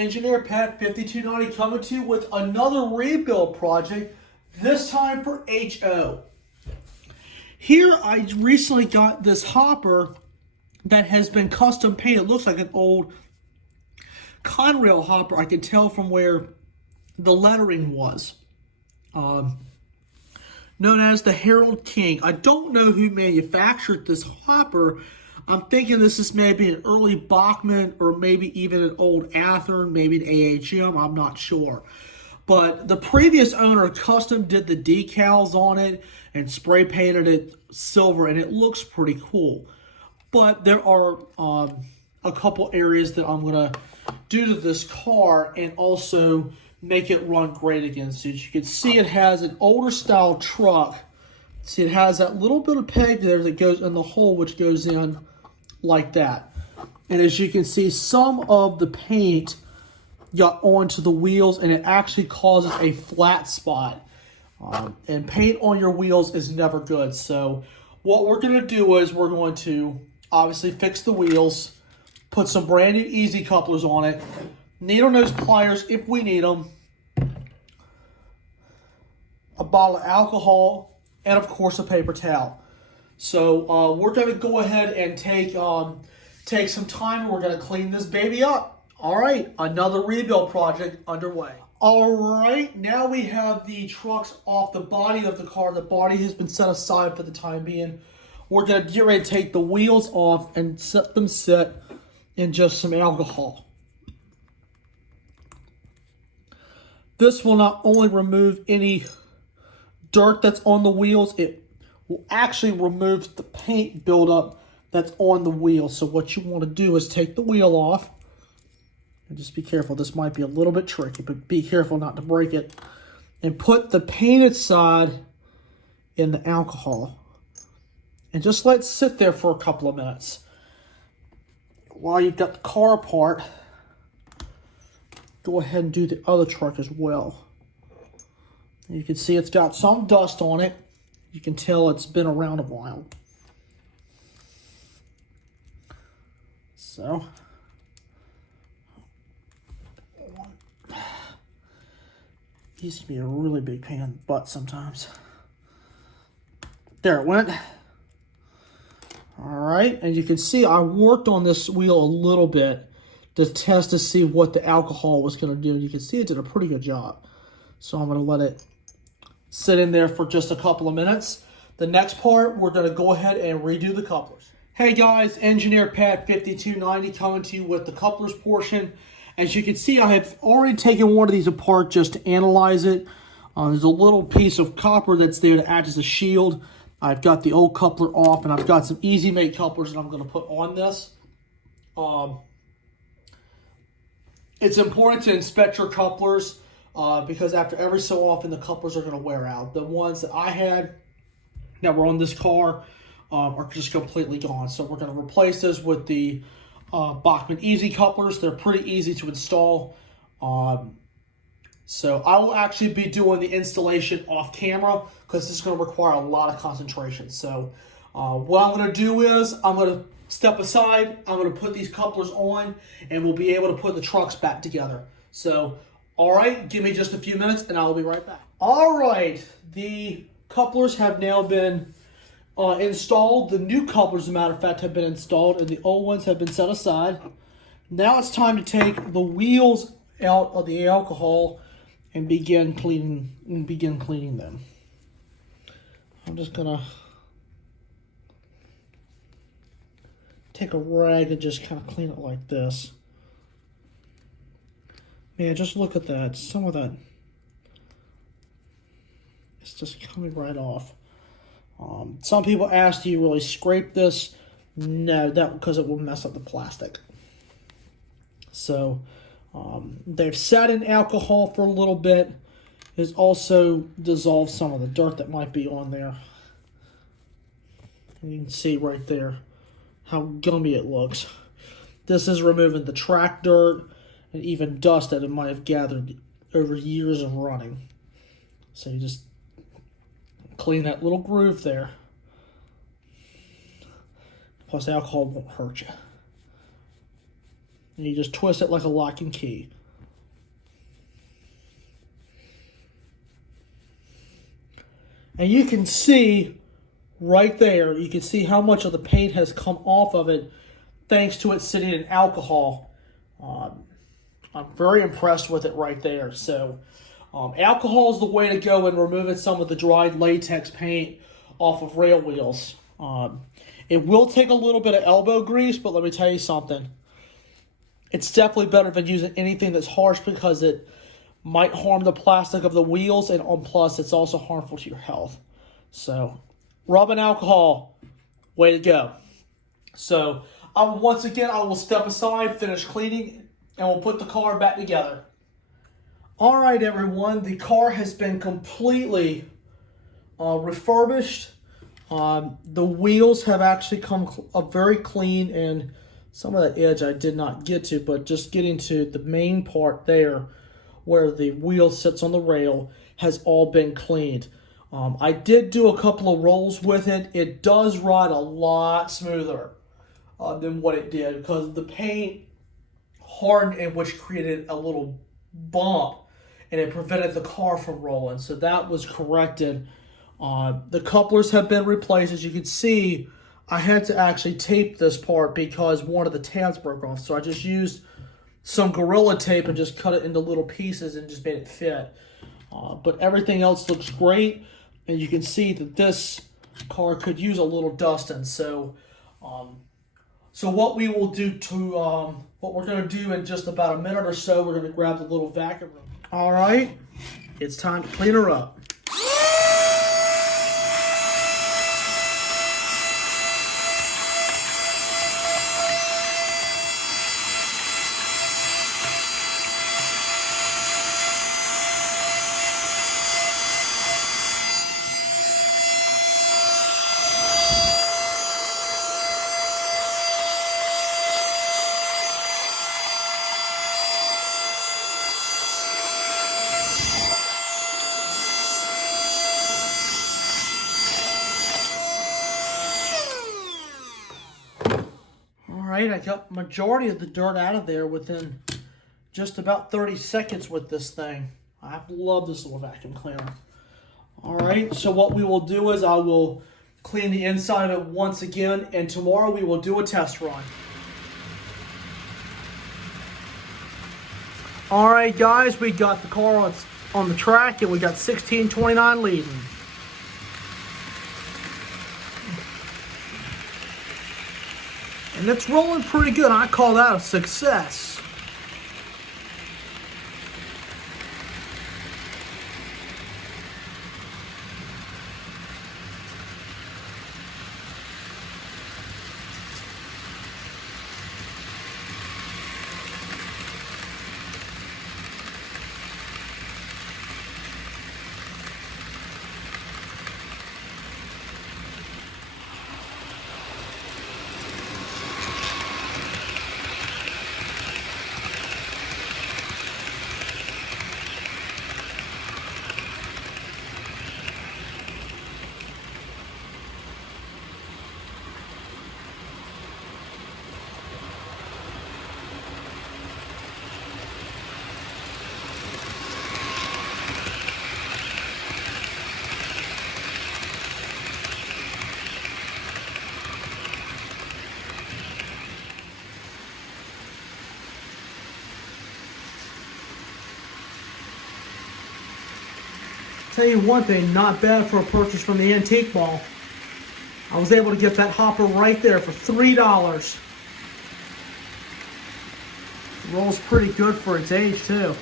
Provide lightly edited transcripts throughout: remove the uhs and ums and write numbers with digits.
Engineer Pat 5290 coming to you with another rebuild project, this time for HO. Here I recently got this hopper that has been custom painted. It looks like an old Conrail hopper. I can tell from where the lettering was. Known as the Herald King. I don't know who manufactured this hopper. I'm thinking this is maybe an early Bachmann or maybe even an old Athearn, maybe an AHM, I'm not sure. But the previous owner custom did the decals on it and spray painted it silver, and it looks pretty cool. But there are a couple areas that I'm going to do to this car and also make it run great again. So as you can see, it has an older style truck. See, it has that little bit of peg there that goes in the hole, which goes in like that. And as you can see, some of the paint got onto the wheels and it actually causes a flat spot. And paint on your wheels is never good. So what we're going to do is we're going to obviously fix the wheels, put some brand new easy couplers on it, needle nose pliers if we need them, a bottle of alcohol, and of course a paper towel. So we're going to go ahead and take some time and we're going to clean this baby up. All right, another rebuild project underway. All right, now we have the trucks off the body of the car. The body has been set aside for the time being. We're going to get ready to take the wheels off and set them sit in just some alcohol. This will not only remove any dirt that's on the wheels, it will actually remove the paint buildup that's on the wheel. So what you want to do is take the wheel off. And just be careful. This might be a little bit tricky, but be careful not to break it. And put the painted side in the alcohol. And just let it sit there for a couple of minutes. While you've got the car apart, go ahead and do the other truck as well. You can see it's got some dust on it. You can tell it's been around a while. So, these can be a really big pain in the butt sometimes. There it went. All right, and you can see I worked on this wheel a little bit to test to see what the alcohol was going to do. And you can see it did a pretty good job. So I'm going to let it sit in there for just a couple of minutes. The next part, we're going to go ahead and redo the couplers. Hey guys, Engineer Pat 5290 coming to you with the couplers portion. As you can see, I have already taken one of these apart just to analyze it. There's a little piece of copper that's there to act as a shield. I've got the old coupler off, and I've got some easy made couplers that I'm going to put on this. It's important to inspect your couplers because after every so often the couplers are going to wear out. The ones that I had that were on this car are just completely gone. So we're going to replace those with the Bachmann Easy couplers. They're pretty easy to install. So I will actually be doing the installation off camera because this is going to require a lot of concentration. So what I'm going to do is I'm going to step aside. I'm going to put these couplers on and we'll be able to put the trucks back together. So, all right, give me just a few minutes and I'll be right back. All right, the couplers have now been installed. The new couplers, as a matter of fact, have been installed and the old ones have been set aside. Now it's time to take the wheels out of the alcohol and begin cleaning them. I'm just gonna take a rag and just kind of clean it like this. Man, just look at that. Some of that, it's just coming right off. Some people ask, do you really scrape this? No, because it will mess up the plastic. So they've sat in alcohol for a little bit. It's also dissolved some of the dirt that might be on there. And you can see right there how gummy it looks. This is removing the track dirt and even dust that it might have gathered over years of running. So you just clean that little groove there. Plus alcohol won't hurt you. And you just twist it like a lock and key. And you can see right there, you can see how much of the paint has come off of it thanks to it sitting in alcohol. I'm very impressed with it right there. So alcohol is the way to go in removing some of the dried latex paint off of rail wheels. It will take a little bit of elbow grease, but let me tell you something. It's definitely better than using anything that's harsh because it might harm the plastic of the wheels, and plus it's also harmful to your health. So rubbing alcohol, way to go. So once again, I will step aside, finish cleaning, and we'll put the car back together. All right, everyone, the car has been completely refurbished. The wheels have actually come up very clean, and some of the edge I did not get to, but just getting to the main part there where the wheel sits on the rail has all been cleaned. I did do a couple of rolls with it. It does ride a lot smoother than what it did because the paint hardened, and which created a little bump, and it prevented the car from rolling. So that was corrected. The couplers have been replaced. As you can see, I had to actually tape this part because one of the tabs broke off. So I just used some Gorilla Tape and just cut it into little pieces and just made it fit. But everything else looks great. And you can see that this car could use a little dusting. So what we will do what we're going to do in just about a minute or so, we're going to grab the little vacuum. All right, it's time to clean her up. I got majority of the dirt out of there within just about 30 seconds with this thing. I love this little vacuum cleaner. All right, so what we will do is I will clean the inside of it once again, and tomorrow we will do a test run. All right, guys, we got the car on the track, and we got 1629 leading. And it's rolling pretty good. I call that a success. Tell you one thing, not bad for a purchase from the antique mall. I was able to get that hopper right there for $3. It rolls pretty good for its age too.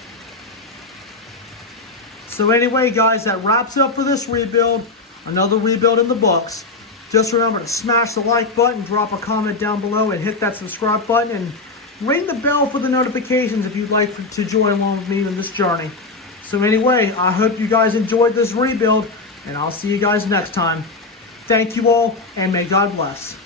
So anyway, guys, that wraps up for this rebuild. Another rebuild in the books. Just remember to smash the like button, drop a comment down below, and hit that subscribe button, and ring the bell for the notifications if you'd like to join along with me in this journey. So anyway, I hope you guys enjoyed this rebuild, and I'll see you guys next time. Thank you all, and may God bless.